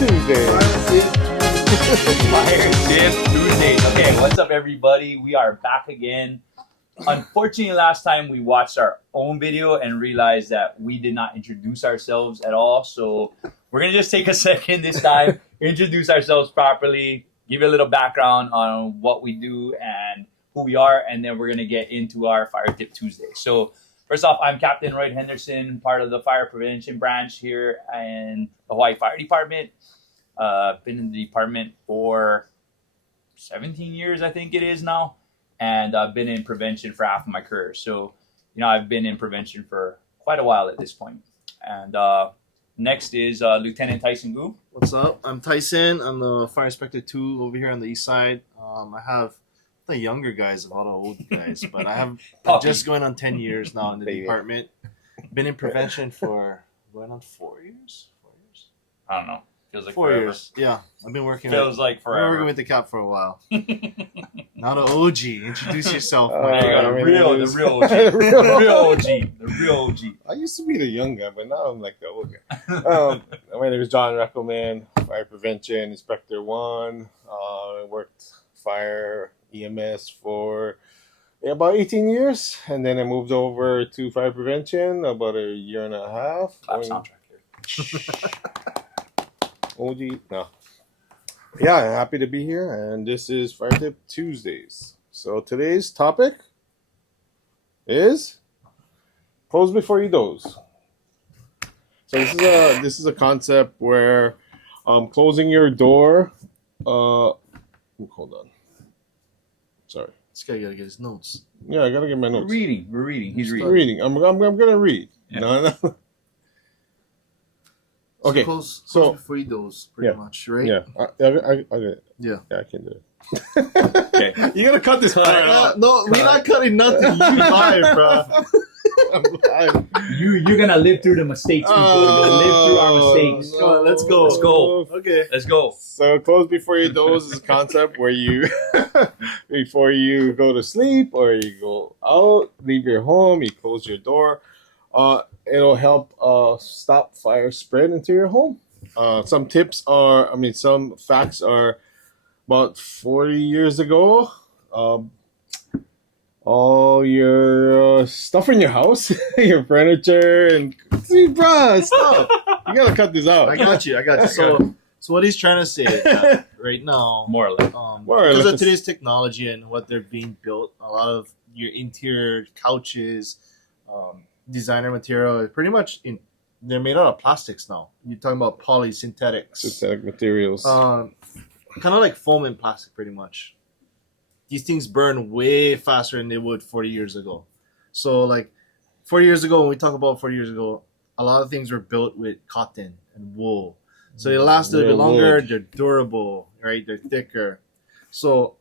Tuesday. Fire Tip Tuesdays. Okay, what's up, everybody? We are back again. Unfortunately, last time we watched our own video and realized that we did not introduce ourselves at all. So we're going to just take a second this time, introduce ourselves properly, give you a little background on what we do and who we are, and then we're going to get into our Fire Tip Tuesday. So first off, I'm Captain Roy Henderson, part of the Fire Prevention branch here in the Hawaii Fire Department. Been in the department for 17 years, I think it is now. And I've been in prevention for half of my career. So, I've been in prevention for quite a while at this point. And next is Lieutenant Tyson Gu. What's up? I'm Tyson. I'm the Fire Inspector 2 over here on the east side. I have the younger guys, a lot of old guys, but I'm just going on 10 years now in the department. Been in prevention for going on 4 years? 4 years? I don't know. Feels like 4 forever. years. Yeah, I've been working. Feels like forever. I've been working with the cap for a while. Not an OG. Introduce yourself. There you go. The real OG. The real OG. I used to be the young guy, but now I'm like the old guy. My name is John Reckelman, Fire Prevention Inspector 1. I worked fire EMS for about 18 years, and then I moved over to fire prevention about a year and a half. Clap soundtrack here. OG, no. Yeah, I'm happy to be here, and this is Fire Tip Tuesdays. So today's topic is close before you doze. So this is a concept where closing your door. Hold on. Sorry. This guy gotta get his notes. Yeah, I gotta get my notes. We're reading. He's reading. Reading. I'm gonna read. Yeah. No. Okay, Close so before you doze, pretty much, right? Yeah, I get it. Yeah. Yeah, I can do it. Okay. You gotta cut this part out. No, we're not cutting nothing. You live, bro. I'm live. You're gonna live through the mistakes. People. You're gonna live through our mistakes. Come on, let's go. Let's go. Okay. Let's go. So close before you doze is a concept where you, before you go to sleep or you go out, leave your home, you close your door. It'll help stop fire spread into your home. Some facts are about 40 years ago. All your stuff in your house, your furniture, and see, bruh, stop. You gotta cut this out. I got you. So what he's trying to say is that right now, More or less. because of today's technology and what they're being built, a lot of your interior couches, designer material, pretty much they're made out of plastics now. You're talking about polysynthetics, Synthetic materials. kind of like foam and plastic, pretty much. These things burn way faster than they would 40 years ago. So, like 40 years ago, when we talk about 40 years ago, a lot of things were built with cotton and wool. So they last a little bit longer. Wood. They're durable, right? They're thicker. So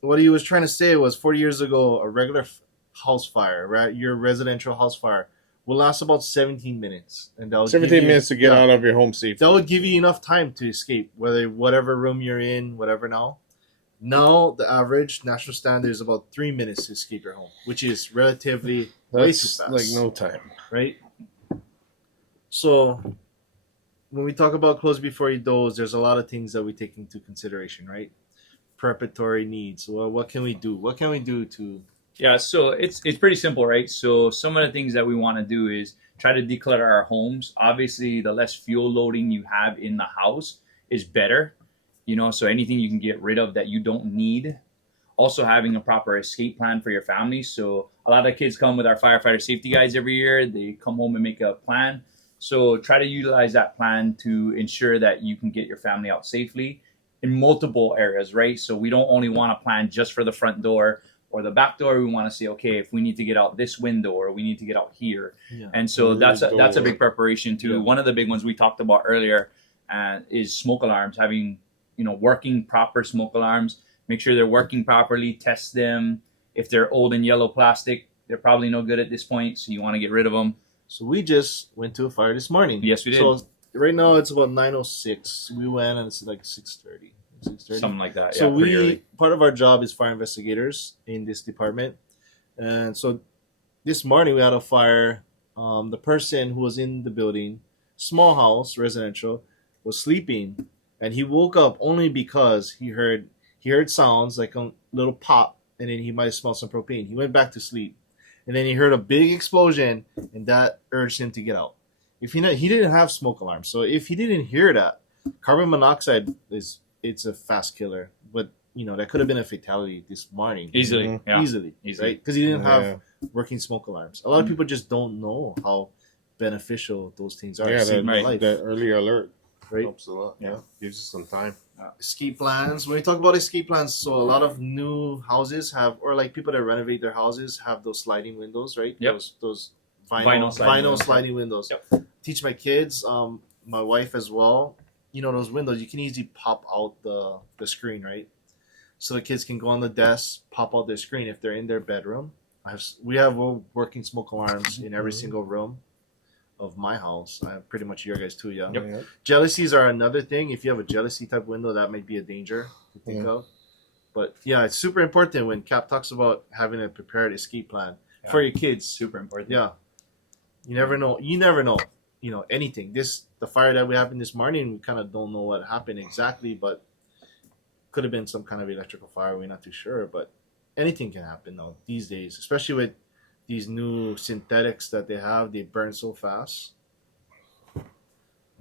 what he was trying to say was 40 years ago, a regular house fire, right? Your residential house fire will last about 17 minutes. And that 17 minutes to get out of your home safely. That would give you enough time to escape, whatever room you're in, whatever now. Now, the average national standard is about 3 minutes to escape your home, which is relatively way too That's fast. like no time. Right? So, when we talk about close before you doze, there's a lot of things that we take into consideration, right? Preparatory needs. Well, what can we do? What can we do to... Yeah, so it's pretty simple, right? So some of the things that we want to do is try to declutter our homes. Obviously, the less fuel loading you have in the house is better. So anything you can get rid of that you don't need. Also having a proper escape plan for your family. So a lot of kids come with our firefighter safety guides every year. They come home and make a plan. So try to utilize that plan to ensure that you can get your family out safely in multiple areas, right? So we don't only want to plan just for the front door or the back door. We want to say, okay, if we need to get out this window or we need to get out here. Yeah. And so that's a big preparation too. Yeah. One of the big ones we talked about earlier is smoke alarms, having working proper smoke alarms. Make sure they're working properly, test them. If they're old and yellow plastic, they're probably no good at this point, so you want to get rid of them. So we just went to a fire this morning. Yes, we did. So right now it's about 9:06. We went and it's like 6:30. 6:30. Something like that. So yeah, part of our job is fire investigators in this department. And so this morning we had a fire. The person who was in the building, small house, residential, was sleeping. and he woke up only because he heard sounds like a little pop, and then he might have smelled some propane. He went back to sleep, and then he heard a big explosion, and that urged him to get out. If he didn't have smoke alarms, so if he didn't hear that, carbon monoxide it's a fast killer, but that could have been a fatality this morning. Easily, yeah. Easily, right? Because he didn't Yeah. have working smoke alarms. A lot of people just don't know how beneficial those things are. Yeah, Saving that, life, that early alert right? helps a lot. Yeah. Gives you some time. Escape plans. When we talk about escape plans, so a lot of new houses have, or like people that renovate their houses have those sliding windows, right? Yep. Those Vinyl sliding windows. Yep. Teach my kids, my wife as well. Those windows, you can easily pop out the screen, right? So the kids can go on the desk, pop out their screen if they're in their bedroom. We have working smoke alarms in every single room of my house. I have pretty much your guys too, yeah. Yep. Jealousies are another thing. If you have a jealousy type window, that might be a danger to think of. But yeah, it's super important when Cap talks about having a prepared escape plan for your kids. Super important. Yeah. You never know. Anything. The fire that we happened this morning, we kind of don't know what happened exactly, but could have been some kind of electrical fire. We're not too sure, but anything can happen though these days, especially with these new synthetics that they have. They burn so fast.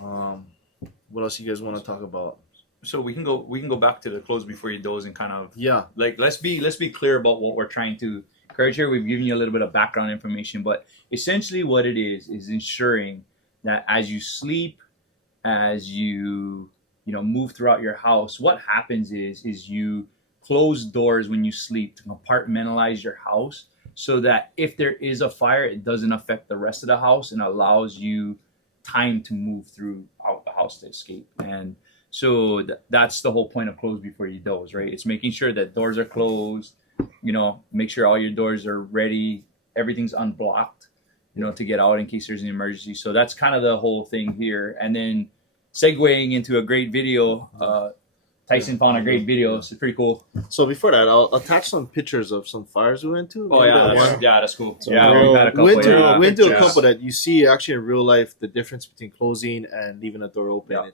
What else you guys want to talk about? So we can go back to the close before you doze and kind of like let's be clear about what we're trying to encourage here. We've given you a little bit of background information, but essentially what it is ensuring that as you sleep, as you move throughout your house, what happens is you close doors when you sleep to compartmentalize your house so that if there is a fire, it doesn't affect the rest of the house and allows you time to move throughout the house to escape. And so that's the whole point of close before you doze, right? It's making sure that doors are closed, make sure all your doors are ready, everything's unblocked, to get out in case there's an emergency. So that's kind of the whole thing here. And then segueing into a great video, Tyson found a great video. It's pretty cool. So before that, I'll attach some pictures of some fires we went to. Oh yeah, that's cool. So Yeah, we we've had a couple. went to a couple that you see actually in real life the difference between closing and leaving a door open. Yeah.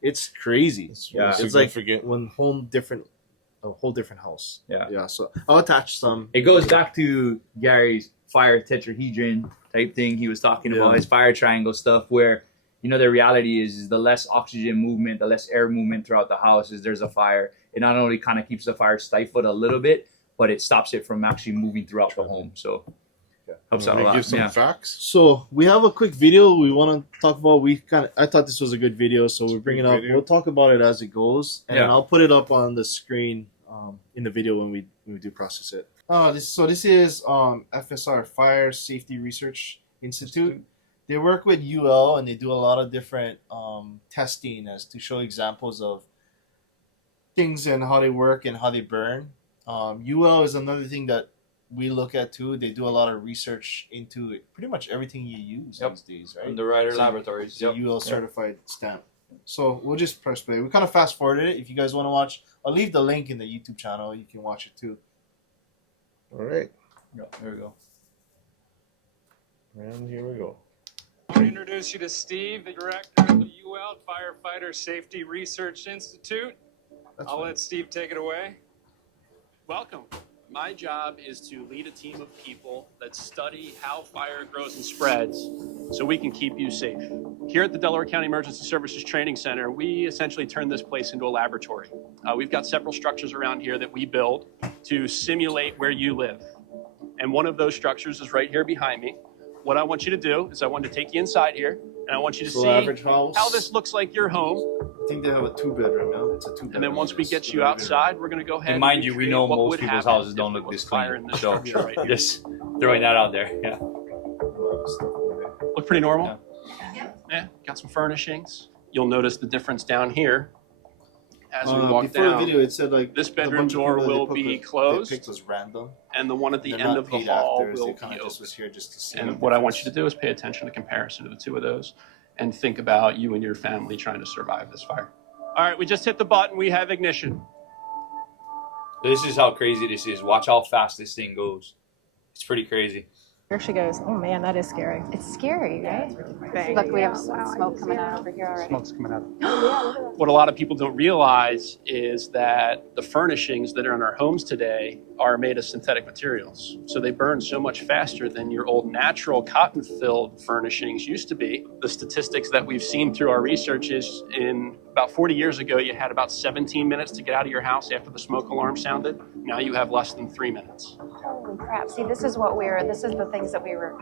It's crazy. It's like a whole different house. Yeah. So I'll attach some. It goes back to Gary's fire tetrahedron type thing he was talking about, his fire triangle stuff, where the reality is the less oxygen movement, the less air movement throughout the house is there's a fire. It not only kind of keeps the fire stifled a little bit, but it stops it from actually moving throughout the home. So helps out a lot. Give some facts. So we have a quick video we want to talk about. I thought this was a good video, so we're bringing it up. We'll talk about it as it goes, and I'll put it up on the screen in the video when we do process it. This is FSR, Fire Safety Research Institute. They work with UL and they do a lot of different testing as to show examples of things and how they work and how they burn. UL is another thing that we look at too. They do a lot of research into pretty much everything you use these days, right? Underwriter Laboratories. It's a UL certified stamp. So we'll just press play. We kind of fast forwarded it. If you guys want to watch, I'll leave the link in the YouTube channel. You can watch it too. All right. Yeah, there we go. And here we go. I want to introduce you to Steve, the director of the UL Firefighter Safety Research Institute. I'll let Steve take it away. Welcome. My job is to lead a team of people that study how fire grows and spreads so we can keep you safe. Here at the Delaware County Emergency Services Training Center, we essentially turn this place into a laboratory. We've got several structures around here that we build to simulate where you live. And one of those structures is right here behind me. What I want you to do is I want to take you inside here, and I want you to see how this looks like your home. I think they have a 2-bedroom now. It's a 2-bedroom. And then once we get you outside, we're going to go ahead And mind you, we recreate know what most would people's happen houses if don't there look was this fire clean. in this So structure right here. just throwing that out there. Yeah. Look pretty normal? Yeah. Got some furnishings. You'll notice the difference down here as we walk before down. the video, it said like This the bedroom bunch of door people that will they be put closed. They picked was random. And the one at the They're end not of the paid hall actors. will They be kind of open. just was here just to see. And the what I want you difference. to do is pay attention to comparison to the two of those and think about you and your family trying to survive this fire. All right, we just hit the button. We have ignition. This is how crazy this is. Watch how fast this thing goes. It's pretty crazy. Here she goes. Oh man, that is scary. It's scary, right? Bang. Look, we have smoke coming out over here already. Smoke's coming out. What a lot of people don't realize is that the furnishings that are in our homes today are made of synthetic materials. So they burn so much faster than your old natural cotton-filled furnishings used to be. The statistics that we've seen through our research is in about 40 years ago, you had about 17 minutes to get out of your house after the smoke alarm sounded. Now you have less than 3 minutes. Holy crap. See, this is the things that we were.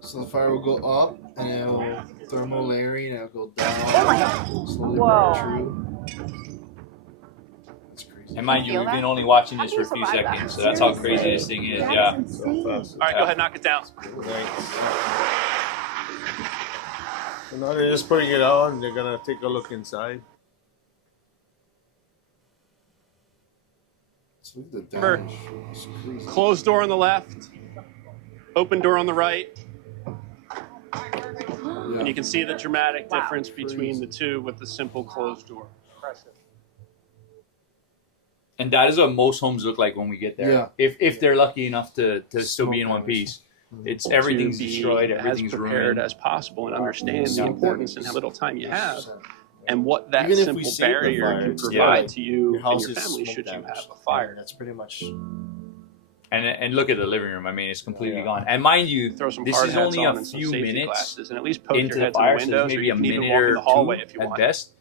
So the fire will go up, and it'll thermal layering, and it'll go down. Oh my God. Slowly Whoa. burn through. That's crazy. And mind you, Feel we've that? been only watching How this do for you a few survive that? seconds, so that's how crazy this thing is. Yeah. So fast. All right, go ahead, knock it down. So now they're just putting it out, and they're gonna take a look inside. So look at the Remember, damage. It's crazy. Closed door on the left, open door on the right. And you can see the dramatic Wow. difference between the two with the simple closed door. And that is what most homes look like when we get there. Yeah. If they're lucky enough to still be in one piece. It's everything's To be destroyed, as everything's prepared ruined. as possible and understand the Yeah. importance and how little time you have and what that Even if simple we save the barrier fire, can it's provide still, to you and house your is family smoke should you damage. have a fire. That's pretty much. And look at the living room. I mean, it's completely Yeah. gone. And mind you, Throw some this hard is hats only on a and some few safety minutes glasses and at least poke into your the heads fire, in the so windows, there's or maybe you a can even minute walk in or the hallway two if you at want. best.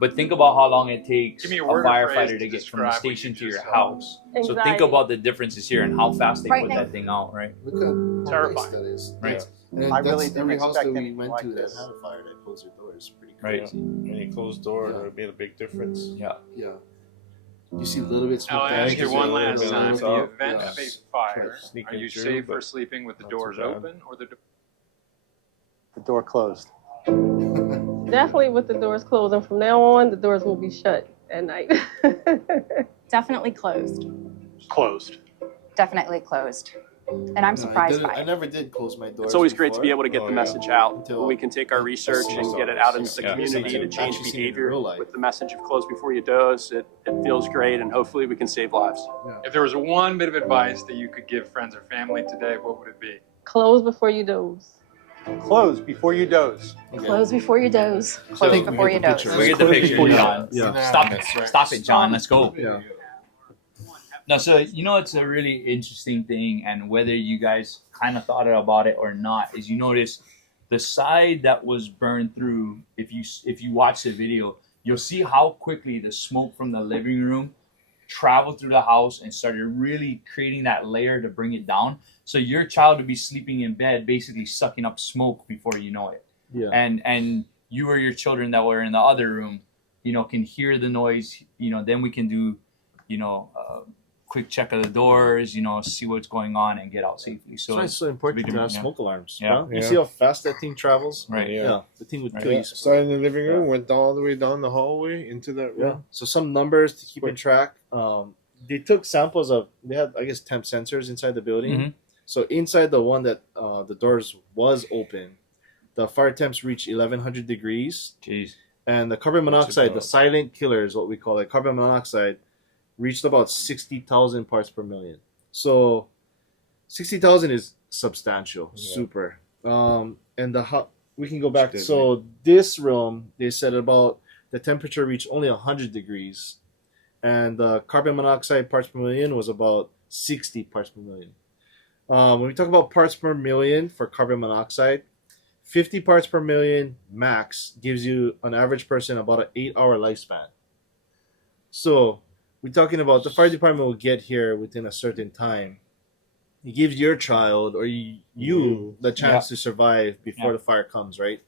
But think about how long it takes Give me a a word or phrase firefighter to to get from the describe what station you to your just saw. house. So think Anxiety. about the differences here and how fast they put Frightening. that thing out, right? Look at how Terrifying. nice that is. Right. That's- And I that's really didn't every house expect that we anything went like to that this. had a fire that closed their doors. Pretty Right. crazy. Any closed door, Yeah. it made a big difference. Yeah. Yeah. You see a little bit. I'll smoke ask damage. you so one last it's time. In out. the event Yeah. of a fire, Sneaking are you through, safer but sleeping with the not too doors bad. open or the door? The door closed. Definitely with the doors closed, and from now on, the doors will be shut at night. Definitely closed. Closed. Definitely closed. And I'm No, I surprised didn't- by I it. never did close my doors. It's always great to before. be able to get Oh, the yeah. message out. Until We can take our I research see and it. get it out into the Yeah. community to I've change actually seen it in behavior real life. with the message of close before you doze. It feels great, and hopefully we can save lives. If there was one bit of advice that you could give friends or family today, what would it be? Close before you doze. Close before you doze. Okay. Close before you doze. I Close think we before get you the doze. picture. We get the Close picture, before you John. Yeah. Stop it. Stop it, John. Let's go. Yeah. No, so it's a really interesting thing, and whether you guys kind of thought about it or not, is you notice the side that was burned through. If you watch the video, you'll see how quickly the smoke from the living room traveled through the house and started really creating that layer to bring it down. So your child would be sleeping in bed, basically sucking up smoke before you know it. Yeah. And you or your children that were in the other room, can hear the noise. Then we can do, quick check of the doors, see what's going on and get out safely. So That's why it's so important to have yeah. smoke alarms. Yeah. Bro. You Yeah. see how fast that thing travels? right. Yeah. The thing would Right. kill Yeah. you. Started in the living room, went all the way down the hallway into that Yeah. room. So some numbers to keep in track. They took samples of. They had, I guess, temp sensors inside the building. Mhm. So inside the one that the doors was open, the fire temps reached 1100 degrees, Jeez. and the carbon monoxide, the about- silent killer is what we call it. Carbon monoxide reached about 60,000 parts per million. So 60,000 is substantial, Yeah. super. And we can go back. It's So this room, they said about the temperature reached only 100 degrees, and the carbon monoxide parts per million was about 60 parts per million. When we talk about parts per million for carbon monoxide, 50 parts per million max gives you an average person about an 8-hour lifespan. So we're talking about the fire department will get here within a certain time. It gives your child or you the chance to survive before Yeah. the fire comes, right?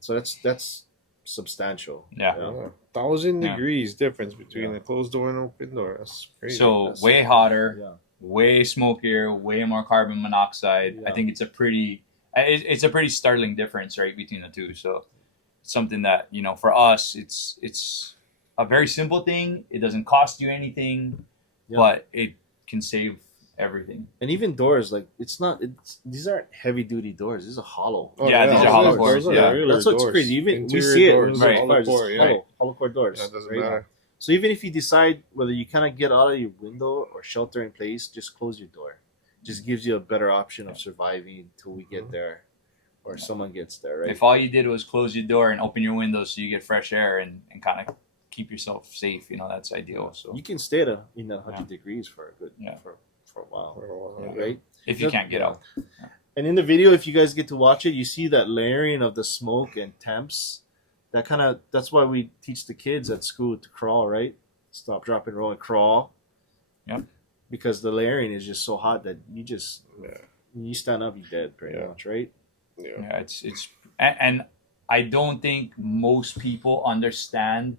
So that's substantial. Yeah. Yeah. 1,000 Yeah. degrees difference between Yeah. a closed door and open door. That's crazy. So That's- way hotter, Yeah. way smokier, way more carbon monoxide. I Yeah. think it's a pretty startling difference, right, between the two. So something that for us, it's a very simple thing. It doesn't cost you anything, Yeah. but it can save everything. And even doors, like these aren't heavy duty doors. These are hollow. Yeah, these are hollow cores, Those are yeah. regular That's what's doors. crazy. Even we Interior see it doors, when we Right. go to fires, hollow core, it's yeah. hollow core doors. Yeah, it doesn't right? matter. So even if you decide whether you cannot get out of your window or shelter in place, just close your door. just gives you a better option of surviving till we get there, or someone gets there, right? If all you did was close your door and open your windows so you get fresh air and kind of keep yourself safe, that's ideal. So You can stay at in 100 degrees for a good for a while, right? if you can't get out. And in the video, if you guys get to watch it, you see that layering of the smoke and temps. That's why we teach the kids at school to crawl, right? Stop, drop, and roll, and crawl. Yep. Because the layering is just so hot that you stand up, you're dead, pretty much, right? Yeah, and I don't think most people understand,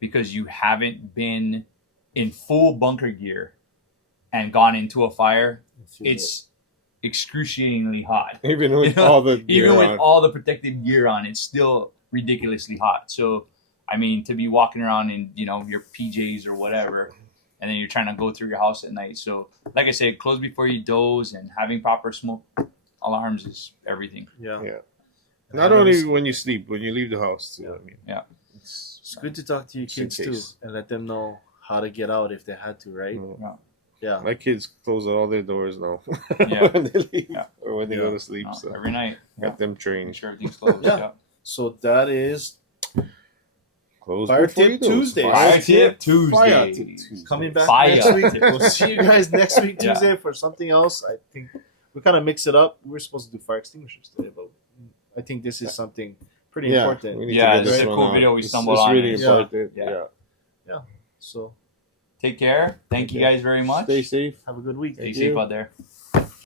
because you haven't been in full bunker gear and gone into a fire. It's excruciingly hot. Even with all the gear Even with on. all the protective gear on, it's still ridiculously hot. So, I mean, to be walking around in your PJs or whatever, and then you're trying to go through your house at night. So, like I said, close before you doze, and having proper smoke alarms is everything. Yeah. Not only when you sleep, when you leave the house too. I mean, It's good to talk to your Just in kids too case. and let them know how to get out if they had to, right? Yeah. my kids close all their doors now Yeah. when they leave Yeah. or when they go to sleep. No, So every night. got them Make trained. sure everything's closed. Yeah. So that is Close Fire before Tip you doze. Tuesday. Fire Tip Fire Tuesday. Tip Tuesday. coming back Fire. next week. We'll see you guys next week Yeah. Tuesday for something else. I think we kind of mix it up. We were supposed to do fire extinguishers today, but I think this is something pretty Yeah, important. we need Yeah, to get this is a one cool out. video we It's- stumbled it's on. really Yeah. important. Yeah. Yeah. So Take care. Thank you guys very much. Stay safe. have a good week. Stay Thank safe you. out there.